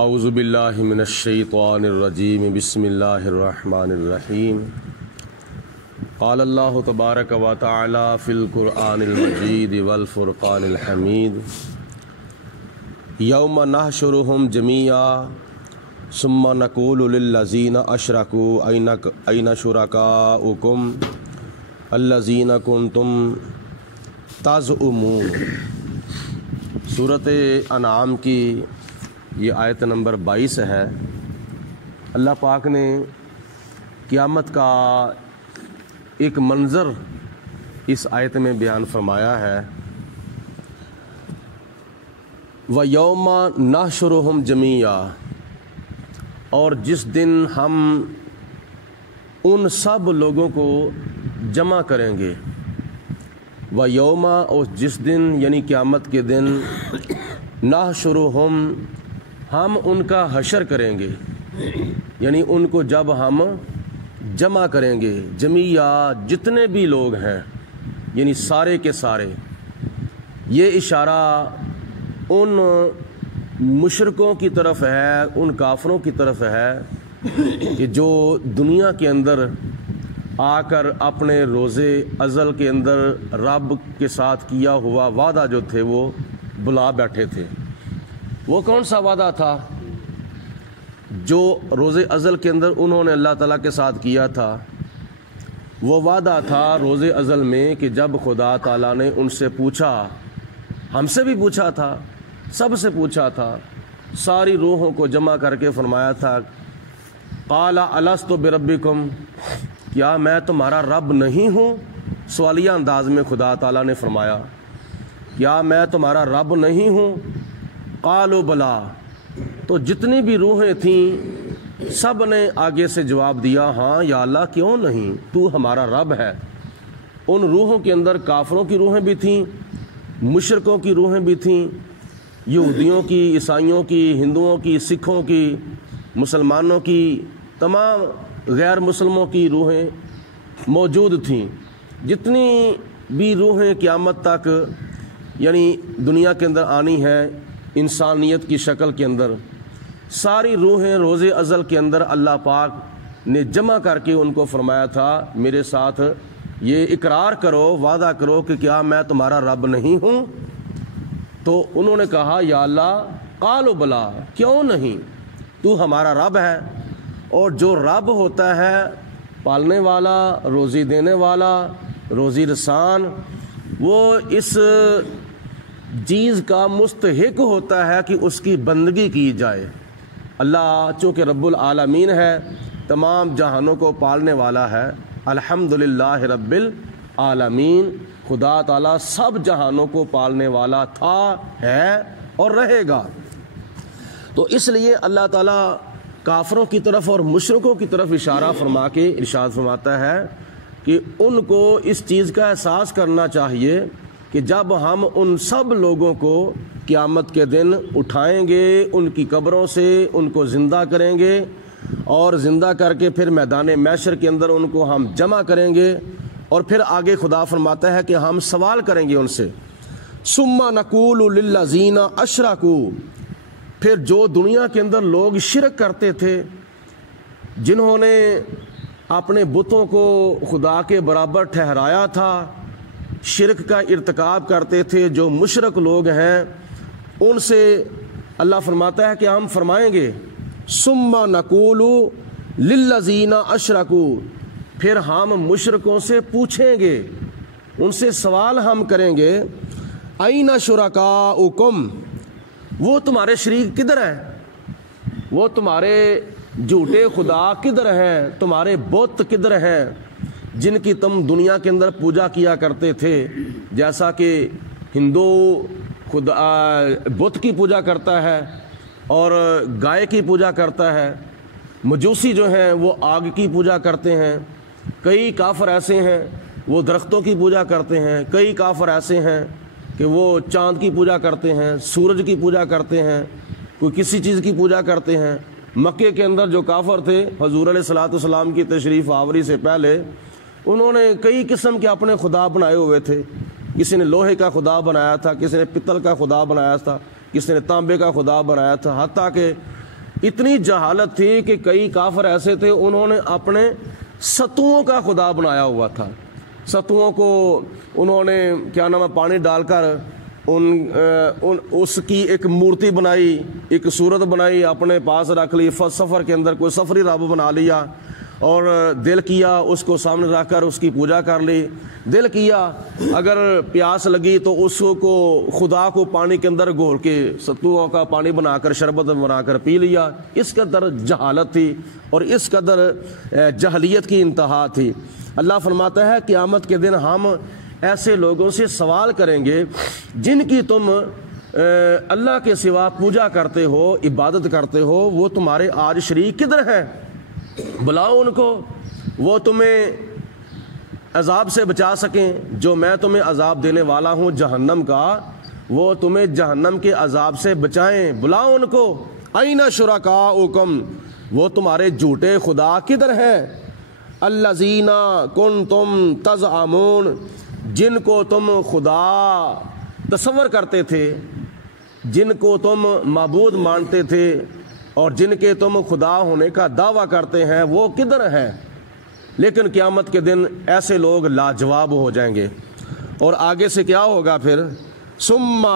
اعوذ باللہ من الشیطان الرجیم بسم اللہ الرحمن الرحیم قال اللہ تبارک و تعالی فی القرآن المجید والفرقان الحمید یوم نحشرہم جمیعا ثم نقول للذین اشرکوا این شرکاؤکم الذین کنتم تزعمون۔ سورۃ انعام کی یہ آیت نمبر 22 ہے۔ اللہ پاک نے قیامت کا ایک منظر اس آیت میں بیان فرمایا ہے۔ وَيَوْمَ نَحْشُرُهُمْ جَمِيعًا، اور جس دن ہم ان سب لوگوں کو جمع کریں گے۔ وَيَوْمَ، اور جس دن یعنی قیامت کے دن، نَحْشُرُهُمْ، ہم ان کا حشر کریں گے، یعنی ان کو جب ہم جمع کریں گے، جمیعہ جتنے بھی لوگ ہیں، یعنی سارے کے سارے۔ یہ اشارہ ان مشرکوں کی طرف ہے، ان کافروں کی طرف ہے کہ جو دنیا کے اندر آ کر اپنے روز ازل کے اندر رب کے ساتھ کیا ہوا وعدہ جو تھے وہ بلا بیٹھے تھے۔ وہ کون سا وعدہ تھا جو روز ازل کے اندر انہوں نے اللہ تعالیٰ کے ساتھ کیا تھا؟ وہ وعدہ تھا روز ازل میں کہ جب خدا تعالیٰ نے ان سے پوچھا، ہم سے بھی پوچھا تھا، سب سے پوچھا تھا، ساری روحوں کو جمع کر کے فرمایا تھا، قال الست بربکم، کیا میں تمہارا رب نہیں ہوں؟ سوالیہ انداز میں خدا تعالیٰ نے فرمایا، کیا میں تمہارا رب نہیں ہوں؟ قالوا بلا، تو جتنی بھی روحیں تھیں سب نے آگے سے جواب دیا، ہاں یا اللہ کیوں نہیں، تو ہمارا رب ہے۔ ان روحوں کے اندر کافروں کی روحیں بھی تھیں، مشرکوں کی روحیں بھی تھیں، یہودیوں کی، عیسائیوں کی، ہندوؤں کی، سکھوں کی، مسلمانوں کی، تمام غیر مسلموں کی روحیں موجود تھیں۔ جتنی بھی روحیں قیامت تک یعنی دنیا کے اندر آنی ہیں انسانیت کی شکل کے اندر، ساری روحیں روز ازل کے اندر اللہ پاک نے جمع کر کے ان کو فرمایا تھا، میرے ساتھ یہ اقرار کرو، وعدہ کرو کہ کیا میں تمہارا رب نہیں ہوں؟ تو انہوں نے کہا یا اللہ، قالوا بلا، کیوں نہیں، تو ہمارا رب ہے۔ اور جو رب ہوتا ہے پالنے والا، روزی دینے والا، روزی رسان، وہ اس چیز کا مستحق ہوتا ہے کہ اس کی بندگی کی جائے۔ اللہ چونکہ رب العالمین ہے، تمام جہانوں کو پالنے والا ہے، الحمدللہ رب العالمین، خدا تعالیٰ سب جہانوں کو پالنے والا تھا، ہے اور رہے گا۔ تو اس لیے اللہ تعالیٰ کافروں کی طرف اور مشرکوں کی طرف اشارہ فرما کے ارشاد فرماتا ہے کہ ان کو اس چیز کا احساس کرنا چاہیے کہ جب ہم ان سب لوگوں کو قیامت کے دن اٹھائیں گے، ان کی قبروں سے ان کو زندہ کریں گے، اور زندہ کر کے پھر میدان محشر کے اندر ان کو ہم جمع کریں گے، اور پھر آگے خدا فرماتا ہے کہ ہم سوال کریں گے ان سے، ثم نقول للذین اشرکوا، پھر جو دنیا کے اندر لوگ شرک کرتے تھے، جنہوں نے اپنے بتوں کو خدا کے برابر ٹھہرایا تھا، شرک کا ارتکاب کرتے تھے، جو مشرک لوگ ہیں، ان سے اللہ فرماتا ہے کہ ہم فرمائیں گے، ثم نقول للذین اشرکوا، پھر ہم مشرکوں سے پوچھیں گے، ان سے سوال ہم کریں گے، این شرکاؤکم، وہ تمہارے شریک کدھر ہیں، وہ تمہارے جھوٹے خدا کدھر ہیں، تمہارے بت کدھر ہیں جن کی تم دنیا کے اندر پوجا کیا کرتے تھے؟ جیسا کہ ہندو خدا بت کی پوجا کرتا ہے اور گائے کی پوجا کرتا ہے، مجوسی جو ہیں وہ آگ کی پوجا کرتے ہیں، کئی کافر ایسے ہیں وہ درختوں کی پوجا کرتے ہیں، کئی کافر ایسے ہیں کہ وہ چاند کی پوجا کرتے ہیں، سورج کی پوجا کرتے ہیں، کوئی کسی چیز کی پوجا کرتے ہیں۔ مکے کے اندر جو کافر تھے حضور علیہ الصلوۃ والسلام کی تشریف آوری سے پہلے، انہوں نے کئی قسم کے اپنے خدا بنائے ہوئے تھے، کسی نے لوہے کا خدا بنایا تھا، کسی نے پتل کا خدا بنایا تھا، کسی نے تانبے کا خدا بنایا تھا، حتیٰ کہ اتنی جہالت تھی کہ کئی کافر ایسے تھے انہوں نے اپنے ستوؤں کا خدا بنایا ہوا تھا. ستوؤں کو انہوں نے کیا نام ہے پانی ڈال کر اس کی ایک مورتی بنائی, ایک صورت بنائی, اپنے پاس رکھ لی. سفر کے اندر کوئی سفری رب بنا لیا اور دل کیا اس کو سامنے رکھ کر اس کی پوجا کر لی. دل کیا اگر پیاس لگی تو اس کو خدا کو پانی کے اندر گھول کے ستوؤں کا پانی بنا کر شربت بنا کر پی لیا. اس قدر جہالت تھی اور اس قدر جہلیت کی انتہا تھی. اللہ فرماتا ہے قیامت کے دن ہم ایسے لوگوں سے سوال کریں گے جن کی تم اللہ کے سوا پوجا کرتے ہو, عبادت کرتے ہو, وہ تمہارے آج شریک کدھر ہیں؟ بلاؤ ان کو, وہ تمہیں عذاب سے بچا سکیں. جو میں تمہیں عذاب دینے والا ہوں جہنم کا, وہ تمہیں جہنم کے عذاب سے بچائیں. بلاؤ ان کو. این شرکاؤکم, وہ تمہارے جھوٹے خدا کدھر ہیں؟ الذین کنتم تزعمون, جن کو تم خدا تصور کرتے تھے, جن کو تم معبود مانتے تھے اور جن کے تم خدا ہونے کا دعویٰ کرتے ہیں, وہ کدھر ہیں؟ لیکن قیامت کے دن ایسے لوگ لاجواب ہو جائیں گے. اور آگے سے کیا ہوگا پھر؟ ثم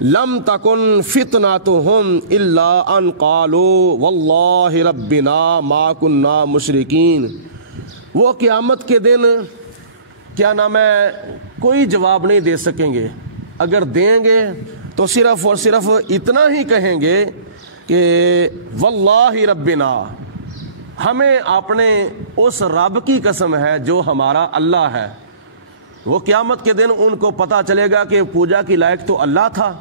لم تکن فتنتہم الا ان قالوا واللہ ربنا ما کننا مشرکین. وہ قیامت کے دن کیا نام ہے کوئی جواب نہیں دے سکیں گے. اگر دیں گے تو صرف اور صرف اتنا ہی کہیں گے کہ واللہ ربنا, ہمیں اپنے اس رب کی قسم ہے جو ہمارا اللہ ہے. وہ قیامت کے دن ان کو پتہ چلے گا کہ پوجا کی لائق تو اللہ تھا,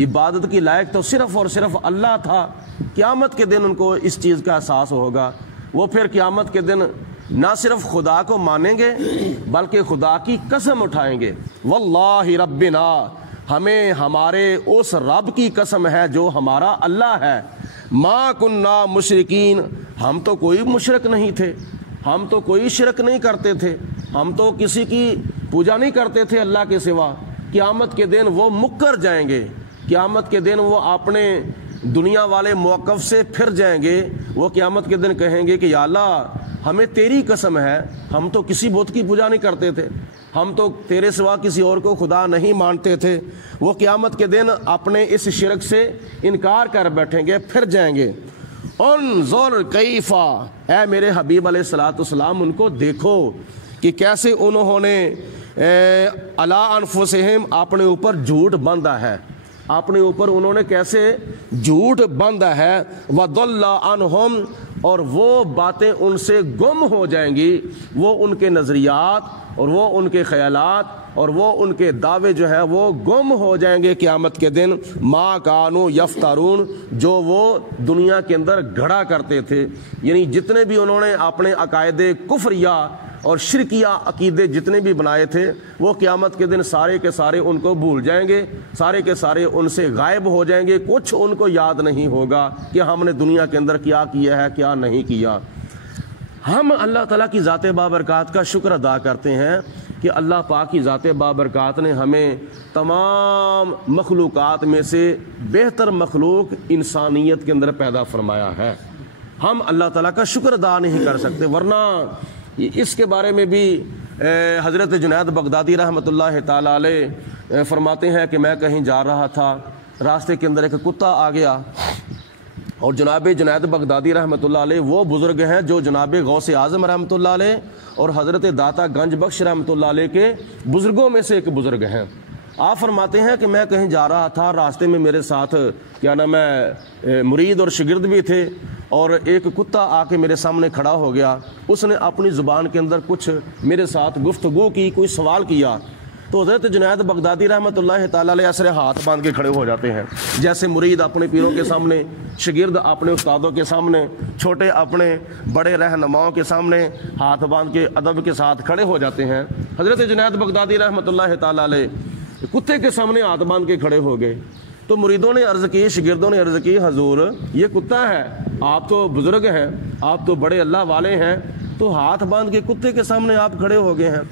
عبادت کی لائق تو صرف اور صرف اللہ تھا. قیامت کے دن ان کو اس چیز کا احساس ہوگا. وہ پھر قیامت کے دن نہ صرف خدا کو مانیں گے بلکہ خدا کی قسم اٹھائیں گے. واللہ ربنا, ہمیں ہمارے اس رب کی قسم ہے جو ہمارا اللہ ہے. ما کننا مشرکین, ہم تو کوئی مشرک نہیں تھے, ہم تو کوئی شرک نہیں کرتے تھے, ہم تو کسی کی پوجا نہیں کرتے تھے اللہ کے سوا. قیامت کے دن وہ مکر جائیں گے. قیامت کے دن وہ اپنے دنیا والے موقف سے پھر جائیں گے. وہ قیامت کے دن کہیں گے کہ یا اللہ ہمیں تیری قسم ہے, ہم تو کسی بت کی پوجا نہیں کرتے تھے, ہم تو تیرے سوا کسی اور کو خدا نہیں مانتے تھے. وہ قیامت کے دن اپنے اس شرک سے انکار کر بیٹھیں گے, پھر جائیں گے. انظر کیفا, اے میرے حبیب علیہ الصلوۃ والسلام ان کو دیکھو کہ کیسے انہوں نے علی انفسہم اپنے اوپر جھوٹ باندھا ہے, اپنے اوپر انہوں نے کیسے جھوٹ باندھا ہے. وضل عنہم, اور وہ باتیں ان سے گم ہو جائیں گی, وہ ان کے نظریات اور وہ ان کے خیالات اور وہ ان کے دعوے جو ہیں وہ گم ہو جائیں گے قیامت کے دن. ما کانوا یفترون, جو وہ دنیا کے اندر گھڑا کرتے تھے. یعنی جتنے بھی انہوں نے اپنے عقائد کفریہ اور شرکیہ عقیدے جتنے بھی بنائے تھے وہ قیامت کے دن سارے کے سارے ان کو بھول جائیں گے, سارے کے سارے ان سے غائب ہو جائیں گے. کچھ ان کو یاد نہیں ہوگا کہ ہم نے دنیا کے اندر کیا کیا ہے کیا نہیں کیا. ہم اللہ تعالیٰ کی ذات بابرکات کا شکر ادا کرتے ہیں کہ اللہ پاک کی ذات بابرکات نے ہمیں تمام مخلوقات میں سے بہتر مخلوق انسانیت کے اندر پیدا فرمایا ہے. ہم اللہ تعالیٰ کا شکر ادا نہیں کر سکتے. ورنہ اس کے بارے میں بھی حضرت جنید بغدادی رحمۃ اللہ تعالی علیہ فرماتے ہیں کہ میں کہیں جا رہا تھا, راستے کے اندر ایک کتا آ گیا, اور جناب جنید بغدادی رحمۃ اللہ علیہ وہ بزرگ ہیں جو جناب غوث اعظم رحمۃ اللہ علیہ اور حضرت داتا گنج بخش رحمۃ اللہ علیہ کے بزرگوں میں سے ایک بزرگ ہیں. آپ فرماتے ہیں کہ میں کہیں جا رہا تھا, راستے میں میرے ساتھ کیا نام ہے مرید اور شاگرد بھی تھے, اور ایک کتا آ کے میرے سامنے کھڑا ہو گیا. اس نے اپنی زبان کے اندر کچھ میرے ساتھ گفتگو کی, کوئی سوال کیا. تو حضرت جنید بغدادی رحمۃ اللہ تعالی علیہ ایسے ہاتھ باندھ کے کھڑے ہو جاتے ہیں جیسے مرید اپنے پیروں کے سامنے, شاگرد اپنے استادوں کے سامنے, چھوٹے اپنے بڑے رہنماؤں کے سامنے ہاتھ باندھ کے ادب کے ساتھ کھڑے ہو جاتے ہیں. حضرت جنید بغدادی رحمۃ اللہ تعالی علیہ کتے کے سامنے ہاتھ باندھ کے کھڑے ہو گئے. تو مریدوں نے عرض کی, شاگردوں نے عرض کی, حضور یہ کتا ہے, آپ تو بزرگ ہیں, آپ تو بڑے اللہ والے ہیں, تو ہاتھ باندھ کے کتے کے سامنے آپ کھڑے ہو گئے ہیں.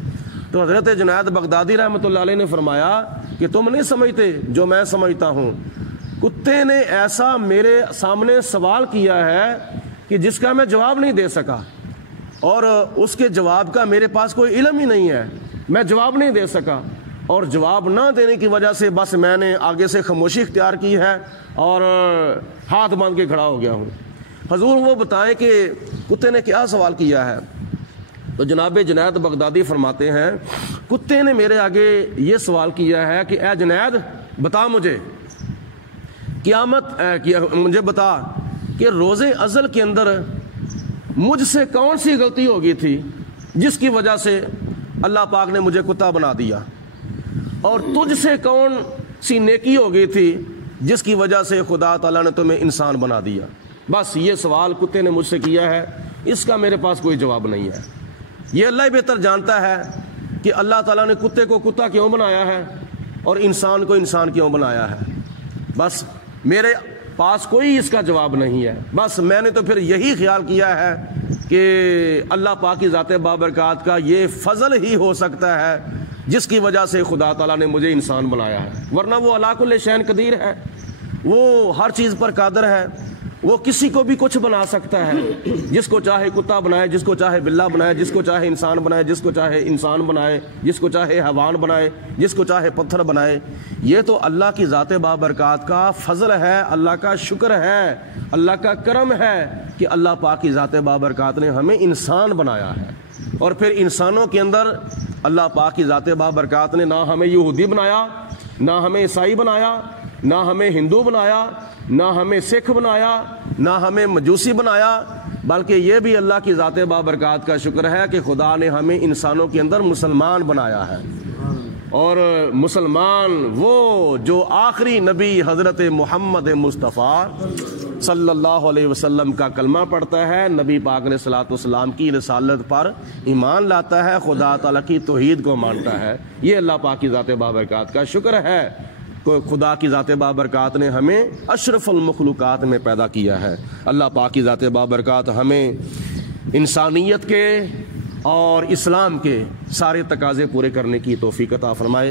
تو حضرت جنید بغدادی رحمۃ اللہ علیہ نے فرمایا کہ تم نہیں سمجھتے جو میں سمجھتا ہوں. کتے نے ایسا میرے سامنے سوال کیا ہے کہ جس کا میں جواب نہیں دے سکا، اور اس کے جواب کا میرے پاس کوئی علم ہی نہیں ہے، میں جواب نہیں دے سکا، اور جواب نہ دینے کی وجہ سے بس میں نے آگے سے خاموشی اختیار کی ہے اور ہاتھ باندھ کے کھڑا ہو گیا ہوں۔ حضور وہ بتائیں کہ کتے نے کیا سوال کیا ہے؟ تو جناب جنید بغدادی فرماتے ہیں کتے نے میرے آگے یہ سوال کیا ہے کہ اے جنید بتا مجھے مجھے بتا کہ روز ازل کے اندر مجھ سے کون سی غلطی ہو گئی تھی جس کی وجہ سے اللہ پاک نے مجھے کتا بنا دیا، اور تجھ سے کون سی نیکی ہو گئی تھی جس کی وجہ سے خدا تعالیٰ نے تمہیں انسان بنا دیا۔ بس یہ سوال کتے نے مجھ سے کیا ہے، اس کا میرے پاس کوئی جواب نہیں ہے۔ یہ اللہ ہی بہتر جانتا ہے کہ اللہ تعالیٰ نے کتے کو کتا کیوں بنایا ہے اور انسان کو انسان کیوں بنایا ہے۔ بس میرے پاس کوئی اس کا جواب نہیں ہے۔ بس میں نے تو پھر یہی خیال کیا ہے کہ اللہ پاک کی ذات بابرکات کا یہ فضل ہی ہو سکتا ہے جس کی وجہ سے خدا تعالیٰ نے مجھے انسان بنایا ہے، ورنہ وہ علی کل شیء قدیر ہے، وہ ہر چیز پر قادر ہے، وہ کسی کو بھی کچھ بنا سکتا ہے، جس کو چاہے کتا بنائے، جس کو چاہے بلہ بنائے، جس کو چاہے انسان بنائے، جس کو چاہے انسان بنائے، جس کو چاہے حیوان بنائے، جس کو چاہے پتھر بنائے۔ یہ تو اللہ کی ذات بابرکات کا فضل ہے، اللہ کا شکر ہے، اللہ کا کرم ہے کہ اللہ پاک کی ذات بابرکات نے ہمیں انسان بنایا ہے۔ اور پھر انسانوں کے اندر اللہ پاک کی ذات بابرکات نے نہ ہمیں یہودی بنایا، نہ ہمیں عیسائی بنایا، نہ ہمیں ہندو بنایا، نہ ہمیں سکھ بنایا، نہ ہمیں مجوسی بنایا، بلکہ یہ بھی اللہ کی ذات بابرکات کا شکر ہے کہ خدا نے ہمیں انسانوں کے اندر مسلمان بنایا ہے۔ اور مسلمان وہ جو آخری نبی حضرت محمد مصطفیٰ صلی اللہ علیہ وسلم کا کلمہ پڑھتا ہے، نبی پاک علیہ الصلوۃ والسلام کی رسالت پر ایمان لاتا ہے، خدا تعالیٰ کی توحید کو مانتا ہے، یہ اللہ پاک کی ذات بابرکات کا شکر ہے۔ خدا کی ذات بابرکات نے ہمیں اشرف المخلوقات میں پیدا کیا ہے۔ اللہ پاک کی ذات بابرکات ہمیں انسانیت کے اور اسلام کے سارے تقاضے پورے کرنے کی توفیق عطا فرمائے۔